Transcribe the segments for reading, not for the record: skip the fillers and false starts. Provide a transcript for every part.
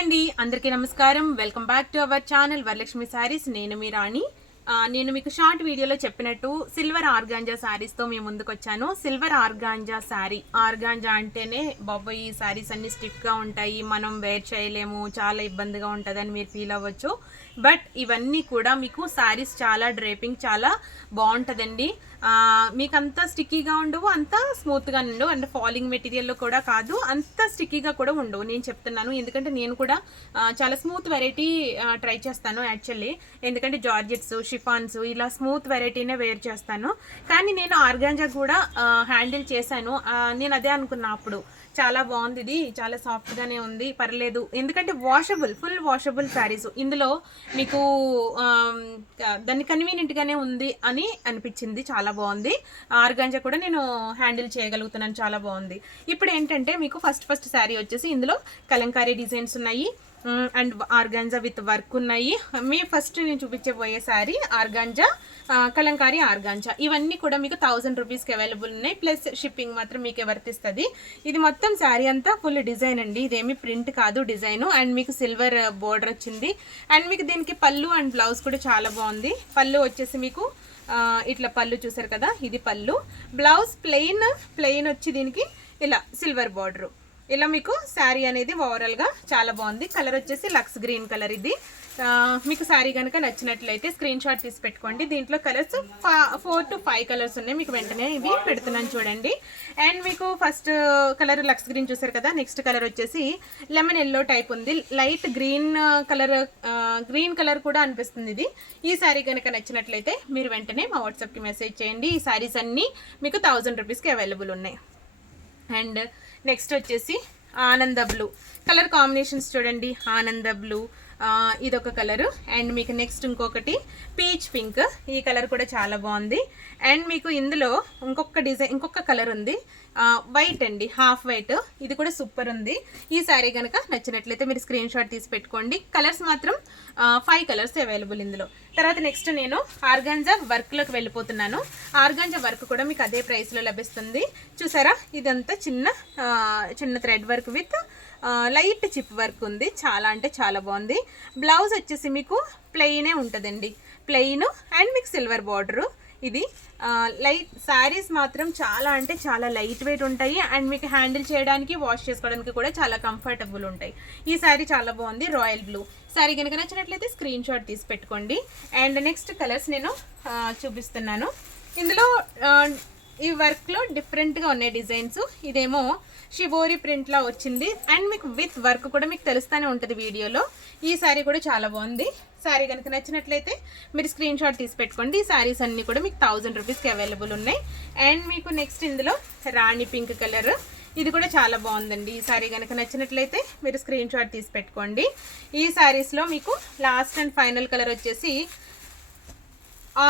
అండి, అందరికీ నమస్కారం. Welcome back to our channel Varalakshmi saris. నేను మీ రాణి. నేను మీకు షార్ట్ వీడియోలో చెప్పినట్టు సిల్వర్ ఆర్గాంజా శారీస్తో మేము ముందుకు వచ్చాను. సిల్వర్ ఆర్గాంజా శారీ, ఆర్గాంజా అంటేనే బాబోయ్ ఈ శారీస్ అన్ని స్టిఫ్గా ఉంటాయి, మనం వేర్ చేయలేము, చాలా ఇబ్బందిగా ఉంటుందని మీరు ఫీల్ అవ్వచ్చు. బట్ ఇవన్నీ కూడా మీకు శారీస్ చాలా డ్రేపింగ్ చాలా బాగుంటుందండి. మీకు అంత స్టిక్కీగా ఉండవు, అంత స్మూత్గా ఉండవు, అంటే ఫాలింగ్ మెటీరియల్లో కూడా కాదు, అంత స్టిక్కీగా కూడా ఉండవు. నేను చెప్తున్నాను ఎందుకంటే నేను కూడా చాలా స్మూత్ వెరైటీ ట్రై చేస్తాను యాక్చువల్లీ. ఎందుకంటే జార్జెట్స్, షిఫాన్స్ ఇలా స్మూత్ వెరైటీనే వేర్ చేస్తాను. కానీ నేను ఆర్గాంజా కూడా హ్యాండిల్ చేశాను. నేను అదే అనుకున్నా అప్పుడు, చాలా బాగుంది, ఇది చాలా సాఫ్ట్గానే ఉంది, పర్లేదు. ఎందుకంటే వాషబుల్, ఫుల్ వాషబుల్ శారీస్. ఇందులో మీకు దాన్ని కన్వీనియంట్గానే ఉంది అని అనిపించింది. చాలా బాగుంది. ఆర్గాంజా కూడా నేను హ్యాండిల్ చేయగలుగుతున్నాను, చాలా బాగుంది. ఇప్పుడు ఏంటంటే మీకు ఫస్ట్ శారీ వచ్చేసి ఇందులో కలంకారీ డిజైన్స్ ఉన్నాయి అండ్ ఆర్గాంజా విత్ వర్క్ ఉన్నాయి. ఫస్ట్ నేను చూపించబోయే శారీ ఆర్గాంజా, కలంకారీ ఆర్గాంజా. ఇవన్నీ కూడా మీకు 1000 రూపీస్కి అవైలబుల్ ఉన్నాయి, ప్లస్ షిప్పింగ్ మాత్రం మీకు వర్తిస్తుంది. ఇది మొత్తం శారీ అంతా ఫుల్ డిజైన్ అండి, ఇదేమి ప్రింట్ కాదు, డిజైన్. అండ్ మీకు సిల్వర్ బోర్డర్ వచ్చింది. అండ్ మీకు దీనికి పళ్ళు అండ్ బ్లౌజ్ కూడా చాలా బాగుంది. పళ్ళు వచ్చేసి మీకు ఇట్లా పళ్ళు చూసారు కదా, ఇది పళ్ళు. బ్లౌజ్ ప్లెయిన్ వచ్చి దీనికి ఇలా సిల్వర్ బార్డరు. ఇలా మీకు శారీ అనేది ఓవరాల్గా చాలా బాగుంది. కలర్ వచ్చేసి లక్స్ గ్రీన్ కలర్. ఇది మీకు శారీ కనుక నచ్చినట్లయితే స్క్రీన్ షాట్ తీసి పెట్టుకోండి. దీంట్లో కలర్స్ 4 to 5 కలర్స్ ఉన్నాయి. మీకు వెంటనే ఇవి పెడుతున్నాను చూడండి. అండ్ మీకు ఫస్ట్ కలర్ లక్స్ గ్రీన్ చూసారు కదా, నెక్స్ట్ కలర్ వచ్చేసి లెమన్ ఎల్లో టైప్ ఉంది, లైట్ గ్రీన్ కలర్ కూడా అనిపిస్తుంది ఇది. ఈ శారీ కనుక నచ్చినట్లయితే మీరు వెంటనే మా వాట్సాప్కి మెసేజ్ చేయండి. ఈ శారీస్ అన్నీ మీకు 1000 రూపీస్కి అవైలబుల్ ఉన్నాయి. అండ్ నెక్స్ట్ వచ్చేసి ఆనంద బ్లూ కలర్ కాంబినేషన్స్ చూడండి. ఆనంద బ్లూ ఇదొక కలరు. అండ్ మీకు నెక్స్ట్ ఇంకొకటి పీచ్ పింక్, ఈ కలర్ కూడా చాలా బాగుంది. అండ్ మీకు ఇందులో ఇంకొక కలర్ ఉంది, వైట్ అండి, హాఫ్ వైట్. ఇది కూడా సూపర్ ఉంది. ఈ శారీ కనుక నచ్చినట్లయితే మీరు స్క్రీన్ షాట్ తీసి పెట్టుకోండి. కలర్స్ మాత్రం 5 కలర్స్ అవైలబుల్ ఇందులో. తర్వాత నెక్స్ట్ నేను ఆర్గాంజా వర్క్లోకి వెళ్ళిపోతున్నాను. ఆర్గాంజా వర్క్ కూడా మీకు అదే ప్రైస్లో లభిస్తుంది. చూసారా, ఇదంతా చిన్న thread work with light chip work ఉంది. చాలా అంటే చాలా బాగుంది. బ్లౌజ్ వచ్చేసి మీకు ప్లెయినే ఉంటుందండి, ప్లెయిన్ అండ్ మీకు సిల్వర్ బార్డరు. ఇది లైట్ శారీస్ మాత్రం చాలా అంటే చాలా లైట్ వెయిట్ ఉంటాయి. అండ్ మీకు హ్యాండిల్ చేయడానికి, వాష్ చేసుకోవడానికి కూడా చాలా కంఫర్టబుల్ ఉంటాయి. ఈ శారీ చాలా బాగుంది, రాయల్ బ్లూ. శారీ కనుక నచ్చినట్లయితే స్క్రీన్ షాట్ తీసి పెట్టుకోండి. అండ్ నెక్స్ట్ కలర్స్ నేను చూపిస్తున్నాను. ఇందులో ఈ వర్క్లో డిఫరెంట్గా ఉన్నాయి డిజైన్స్. ఇదేమో షిబోరి ప్రింట్లా వచ్చింది అండ్ మీకు విత్ వర్క్ కూడా మీకు తెలుస్తూనే ఉంటుంది వీడియోలో. ఈ శారీ కూడా చాలా బాగుంది. శారీ కనుక నచ్చినట్లయితే మీరు స్క్రీన్ షాట్ తీసి పెట్టుకోండి. ఈ శారీస్ అన్నీ కూడా మీకు 1000 రూపీస్కి అవైలబుల్ ఉన్నాయి. అండ్ మీకు నెక్స్ట్ ఇందులో రాణి పింక్ కలర్, ఇది కూడా చాలా బాగుందండి. ఈ శారీ కనుక నచ్చినట్లయితే మీరు స్క్రీన్ షాట్ తీసి పెట్టుకోండి. ఈ శారీస్లో మీకు లాస్ట్ అండ్ ఫైనల్ కలర్ వచ్చేసి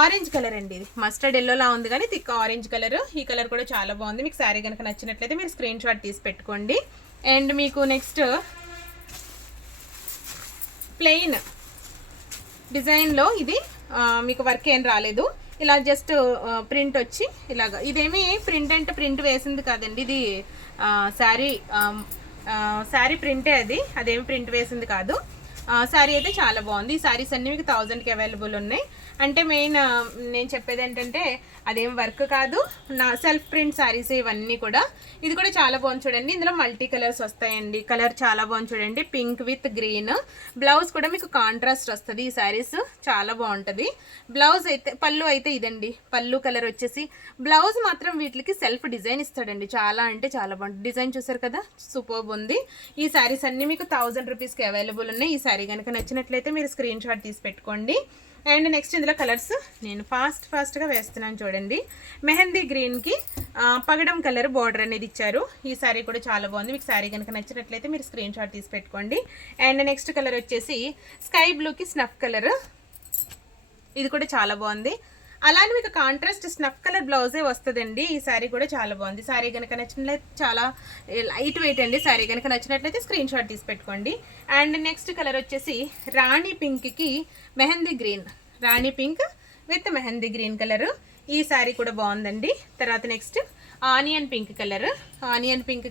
ఆరెంజ్ కలర్ అండి. ఇది మస్టర్డ్ ఎల్లోలా ఉంది కానీ థిక్ ఆరెంజ్ కలర్. ఈ కలర్ కూడా చాలా బాగుంది. మీకు శారీ కనుక నచ్చినట్లయితే మీరు స్క్రీన్ షాట్ తీసి పెట్టుకోండి. అండ్ మీకు నెక్స్ట్ ప్లెయిన్ డిజైన్లో ఇది మీకు వర్క్ ఏం రాలేదు, ఇలా జస్ట్ ప్రింట్ వచ్చి ఇలాగా. ఇదేమి ప్రింట్ అంటే ప్రింట్ వేసింది కాదండి, ఇది శారీ ప్రింటే, అదేమి ప్రింట్ వేసింది కాదు. శారీ అయితే చాలా బాగుంది. ఈ శారీస్ అన్నీ మీకు 1000కి అవైలబుల్ ఉన్నాయి. అంటే మెయిన్ నేను చెప్పేది ఏంటంటే అదేం వర్క్ కాదు, నా సెల్ఫ్ ప్రింట్ శారీస్ ఇవన్నీ కూడా. ఇది కూడా చాలా బాగుంది చూడండి. ఇందులో మల్టీ కలర్స్ వస్తాయండి. కలర్ చాలా బాగుంది చూడండి, పింక్ విత్ గ్రీన్. బ్లౌజ్ కూడా మీకు కాంట్రాస్ట్ వస్తుంది. ఈ శారీస్ చాలా బాగుంటుంది. బ్లౌజ్ అయితే పళ్ళు అయితే ఇదండి, పళ్ళు కలర్ వచ్చేసి. బ్లౌజ్ మాత్రం వీటికి సెల్ఫ్ డిజైన్ ఇస్తాడండి, చాలా అంటే చాలా బాగుంటుంది. డిజైన్ చూసారు కదా, సూపర్బ్ ఉంది. ఈ శారీస్ అన్నీ మీకు 1000 రూపీస్కి అవైలబుల్ ఉన్నాయి. ఈ శారీ కనుక నచ్చినట్లయితే మీరు స్క్రీన్ షాట్ తీసి పెట్టుకోండి. అండ్ నెక్స్ట్ ఇందులో కలర్స్ నేను ఫాస్ట్గా వేస్తున్నాను చూడండి. మెహందీ గ్రీన్కి పగడం కలర్ బార్డర్ అనేది ఇచ్చారు. ఈ శారీ కూడా చాలా బాగుంది. మీకు శారీ కనుక నచ్చినట్లయితే మీరు స్క్రీన్ షాట్ తీసి పెట్టుకోండి. అండ్ నెక్స్ట్ కలర్ వచ్చేసి స్కై బ్లూకి స్నఫ్ కలర్, ఇది కూడా చాలా బాగుంది. అలానే మీకు కాంట్రాస్ట్ స్నఫ్ కలర్ బ్లౌజే వస్తుందండి. ఈ శారీ కూడా చాలా బాగుంది. శారీ కనుక నచ్చినట్లయితే చాలా లైట్ వెయిట్ అండి. శారీ కనుక నచ్చినట్లయితే స్క్రీన్ షాట్ తీసి పెట్టుకోండి. అండ్ నెక్స్ట్ కలర్ వచ్చేసి రాణి పింక్కి mehndi green, rani pink with mehndi green colour. ఈ శారీ కూడా బాగుందండి. తర్వాత నెక్స్ట్ ఆనియన్ పింక్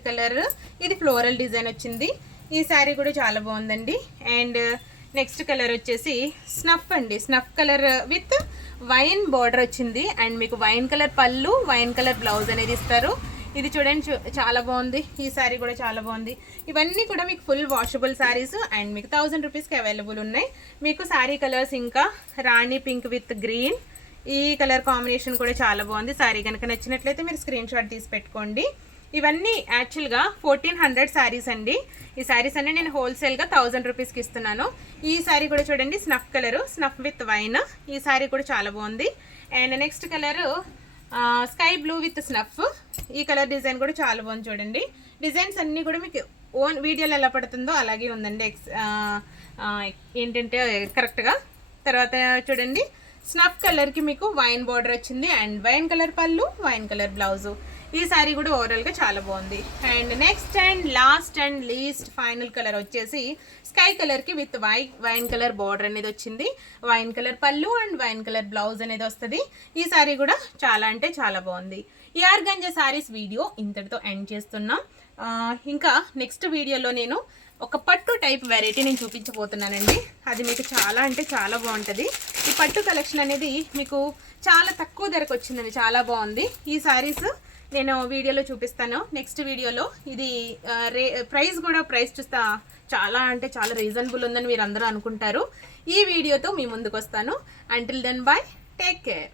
కలర్, ఇది ఫ్లోరల్ డిజైన్ వచ్చింది. ఈ శారీ కూడా చాలా బాగుందండి. అండ్ నెక్స్ట్ కలర్ వచ్చేసి స్నఫ్ అండి, snuff colour with wine border వచ్చింది. అండ్ మీకు వైన్ కలర్ పళ్ళు, వైన్ కలర్ బ్లౌజ్ అనేది ఇస్తారు. ఇది చూడండి చాలా బాగుంది. ఈ శారీ కూడా చాలా బాగుంది. ఇవన్నీ కూడా మీకు ఫుల్ వాషబుల్ శారీస్ అండ్ మీకు 1000 రూపీస్కి అవైలబుల్ ఉన్నాయి. మీకు శారీ కలర్స్ ఇంకా రాణి పింక్ విత్ గ్రీన్, ఈ కలర్ కాంబినేషన్ కూడా చాలా బాగుంది. శారీ కనుక నచ్చినట్లయితే మీరు స్క్రీన్ షాట్ తీసి పెట్టుకోండి. ఇవన్నీ యాక్చువల్గా 1400 శారీస్ అండి. ఈ శారీస్ అన్నీ నేను హోల్సేల్గా 1000 రూపీస్కి ఇస్తున్నాను. ఈ శారీ కూడా చూడండి snuff colour, snuff with wine. ఈ శారీ కూడా చాలా బాగుంది. And next colour sky blue with snuff. ఈ కలర్ డిజైన్ కూడా చాలా బాగుంది. చూడండి డిజైన్స్ అన్నీ కూడా మీకు ఓన్ వీడియోలో ఎలా పడుతుందో అలాగే ఉందండి. ఏంటంటే కరెక్ట్గా. తర్వాత చూడండి స్నఫ్ కలర్కి మీకు వైన్ బార్డర్ వచ్చింది అండ్ వైన్ కలర్ పళ్ళు, వైన్ కలర్ బ్లౌజు. ఈ శారీ కూడా ఓవరాల్గా చాలా బాగుంది. And next and last and least final colour వచ్చేసి స్కై కలర్కి విత్ వైన్ కలర్ బార్డర్ అనేది వచ్చింది. వైన్ కలర్ పళ్ళు అండ్ వైన్ కలర్ బ్లౌజ్ అనేది వస్తుంది. ఈ శారీ కూడా చాలా అంటే చాలా బాగుంది. ఈ ఆర్గాంజా శారీస్ వీడియో ఇంతటితో ఎండ్ చేస్తున్నాం. ఇంకా నెక్స్ట్ వీడియోలో నేను ఒక పట్టు టైప్ వెరైటీ నేను చూపించబోతున్నానండి. అది మీకు చాలా అంటే చాలా బాగుంటుంది. ఈ పట్టు కలెక్షన్ అనేది మీకు చాలా తక్కువ ధరకు వచ్చిందండి, చాలా బాగుంది. ఈ శారీస్ నేను వీడియోలో చూపిస్తాను నెక్స్ట్ వీడియోలో. ఇది ప్రైస్ చూస్తా చాలా అంటే చాలా రీజనబుల్ ఉందని మీరు అందరూ అనుకుంటారు. ఈ వీడియోతో మీ ముందుకు వస్తాను. Until then bye, take care.